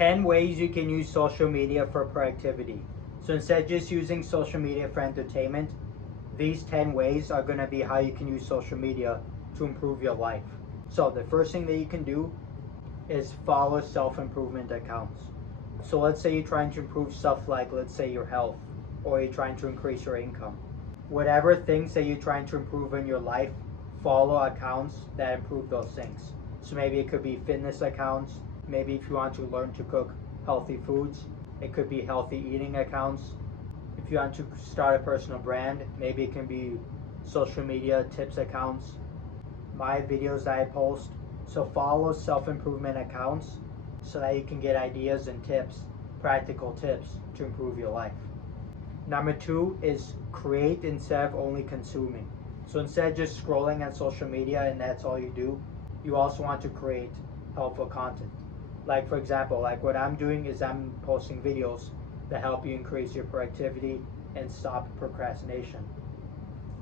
10 ways you can use social media for productivity. So instead of just using social media for entertainment, these 10 ways are going to be how you can use social media to improve your life. So the first thing that you can do is follow self-improvement accounts. So let's say you're trying to improve stuff like, let's say, your health, or you're trying to increase your income. Whatever things that you're trying to improve in your life, follow accounts that improve those things. So maybe it could be fitness accounts. Maybe if you want to learn to cook healthy foods, it could be healthy eating accounts. If you want to start a personal brand, maybe it can be social media tips accounts, my videos that I post. So follow self-improvement accounts so that you can get ideas and tips, practical tips to improve your life. Number 2 is create instead of only consuming. So instead of just scrolling on social media and that's all you do, you also want to create helpful content. Like for example, like what I'm doing is I'm posting videos that help you increase your productivity and stop procrastination.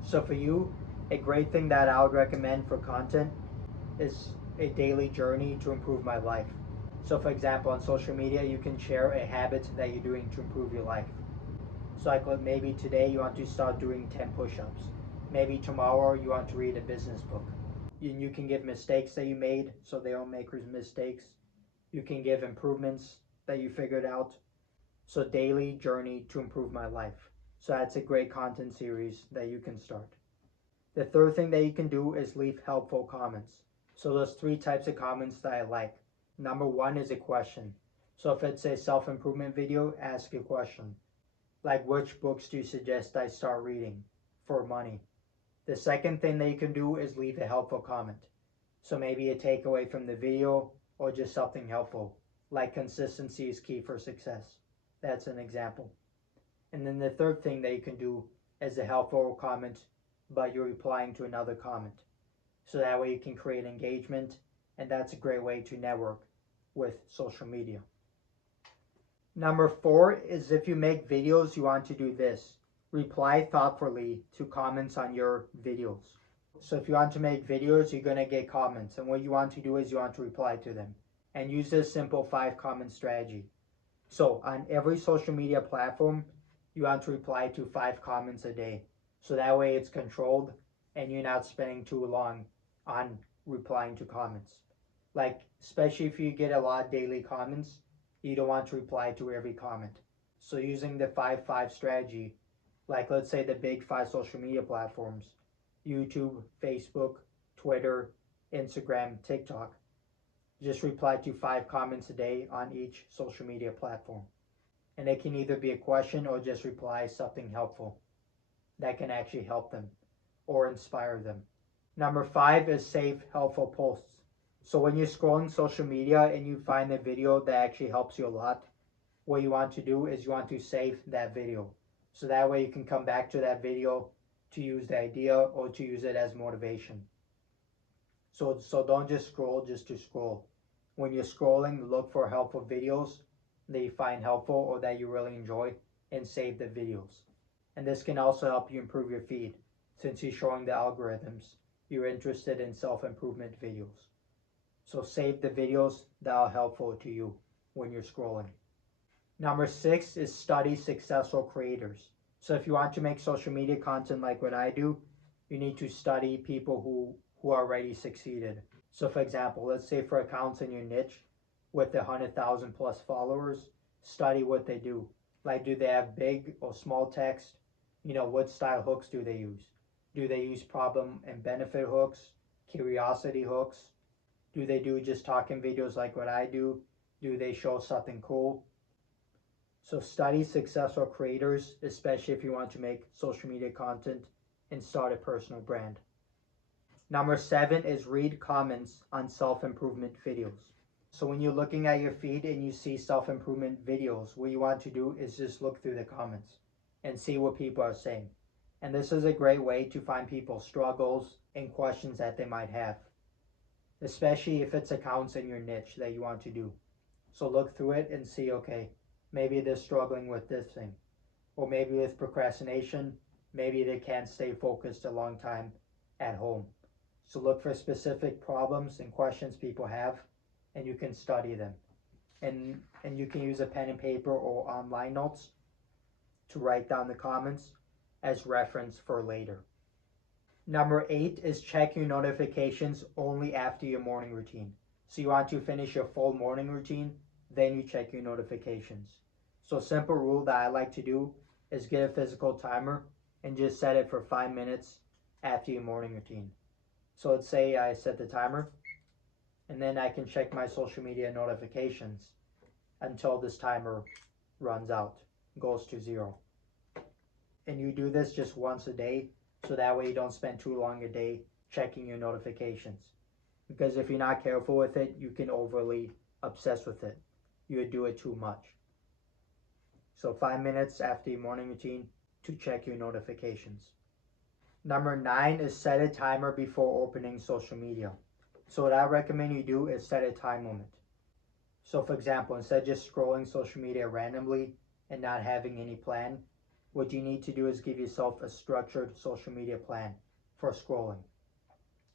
So for you, a great thing that I would recommend for content is a daily journey to improve my life. So for example, on social media, you can share a habit that you're doing to improve your life. So like maybe today you want to start doing 10 push-ups. Maybe tomorrow you want to read a business book. You can give mistakes that you made so they don't make mistakes. You can give improvements that you figured out. So daily journey to improve my life. So that's a great content series that you can start. The third thing that you can do is leave helpful comments. So there's 3 types of comments that I like. Number 1 is a question. So if it's a self-improvement video, ask a question. Like, which books do you suggest I start reading for money? The second thing that you can do is leave a helpful comment. So maybe a takeaway from the video or just something helpful, like consistency is key for success. That's an example. And then the third thing that you can do is a helpful comment, but you're replying to another comment. So that way you can create engagement, and that's a great way to network with social media. Number 4 is if you make videos, you want to do this. Reply thoughtfully to comments on your videos. So if you want to make videos, you're going to get comments. And what you want to do is you want to reply to them. And use this simple 5 comment strategy. So on every social media platform, you want to reply to 5 comments a day. So that way it's controlled and you're not spending too long on replying to comments. Like, especially if you get a lot of daily comments, you don't want to reply to every comment. So using the 5-5 strategy, like let's say the big 5 social media platforms, YouTube, Facebook, Twitter, Instagram, TikTok, just reply to 5 comments a day on each social media platform. And it can either be a question or just reply something helpful that can actually help them or inspire them. Number 5 is save helpful posts. So when you're scrolling social media and you find a video that actually helps you a lot, what you want to do is you want to save that video. So that way you can come back to that video to use the idea or to use it as motivation. So don't just scroll just to scroll. When you're scrolling, look for helpful videos that you find helpful or that you really enjoy and save the videos. And this can also help you improve your feed since you're showing the algorithms you're interested in self-improvement videos. So save the videos that are helpful to you when you're scrolling. Number 6 is study successful creators. So if you want to make social media content like what I do, you need to study people who already succeeded. So for example, let's say for accounts in your niche with 100,000 plus followers, study what they do. Like, do they have big or small text? What style hooks do they use? Do they use problem and benefit hooks, curiosity hooks? Do they do just talking videos like what I do? Do they show something cool? So study successful creators, especially if you want to make social media content and start a personal brand. Number 7 is read comments on self-improvement videos. So when you're looking at your feed and you see self-improvement videos, what you want to do is just look through the comments and see what people are saying. And this is a great way to find people's struggles and questions that they might have, especially if it's accounts in your niche that you want to do. So look through it and see, okay, maybe they're struggling with this thing, or maybe with procrastination, maybe they can't stay focused a long time at home. So look for specific problems and questions people have, and you can study them. and you can use a pen and paper or online notes to write down the comments as reference for later. Number 8 is check your notifications only after your morning routine. So you want to finish your full morning routine, then you check your notifications. So a simple rule that I like to do is get a physical timer and just set it for 5 minutes after your morning routine. So let's say I set the timer, and then I can check my social media notifications until this timer runs out, goes to 0. And you do this just once a day, so that way you don't spend too long a day checking your notifications. Because if you're not careful with it, you can overly obsess with it. You would do it too much. So 5 minutes after your morning routine to check your notifications. Number 9 is set a timer before opening social media. So what I recommend you do is set a time limit. So for example, instead of just scrolling social media randomly and not having any plan, what you need to do is give yourself a structured social media plan for scrolling.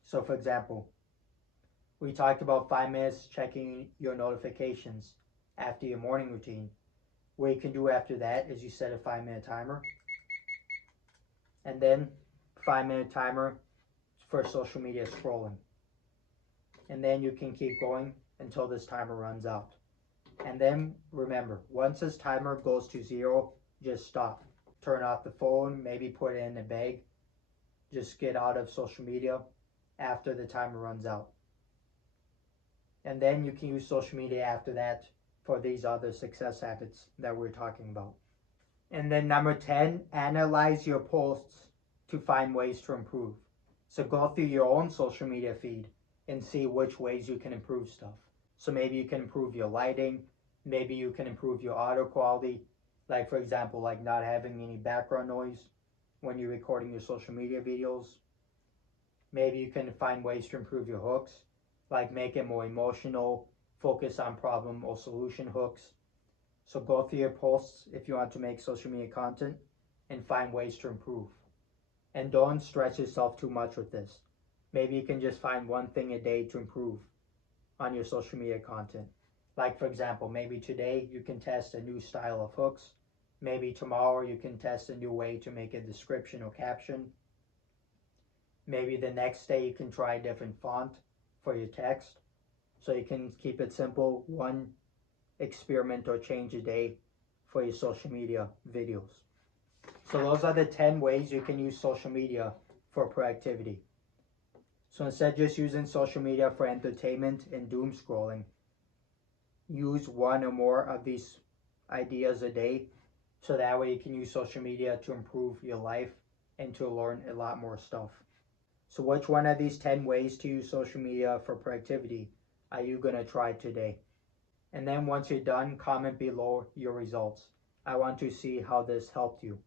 So for example, we talked about 5 minutes checking your notifications after your morning routine. What you can do after that is you set a 5-minute timer, and then 5-minute timer for social media scrolling. And then you can keep going until this timer runs out. And then remember, once this timer goes to 0, just stop. Turn off the phone, maybe put it in a bag. Just get out of social media after the timer runs out. And then you can use social media after that for these other success habits that we're talking about. And then number 10, analyze your posts to find ways to improve. So go through your own social media feed and see which ways you can improve stuff. So maybe you can improve your lighting, maybe you can improve your audio quality, like for example, like not having any background noise when you're recording your social media videos. Maybe you can find ways to improve your hooks, like make it more emotional, focus on problem or solution hooks. So go through your posts if you want to make social media content and find ways to improve. And don't stress yourself too much with this. Maybe you can just find one thing a day to improve on your social media content. Like for example, maybe today you can test a new style of hooks. Maybe tomorrow you can test a new way to make a description or caption. Maybe the next day you can try a different font for your text. So you can keep it simple, one experiment or change a day for your social media videos. So those are the 10 ways you can use social media for productivity. So instead of just using social media for entertainment and doom scrolling, use one or more of these ideas a day, so that way you can use social media to improve your life and to learn a lot more stuff. So which one of these 10 ways to use social media for productivity are you going to try today? And then once you're done, comment below your results. I want to see how this helped you.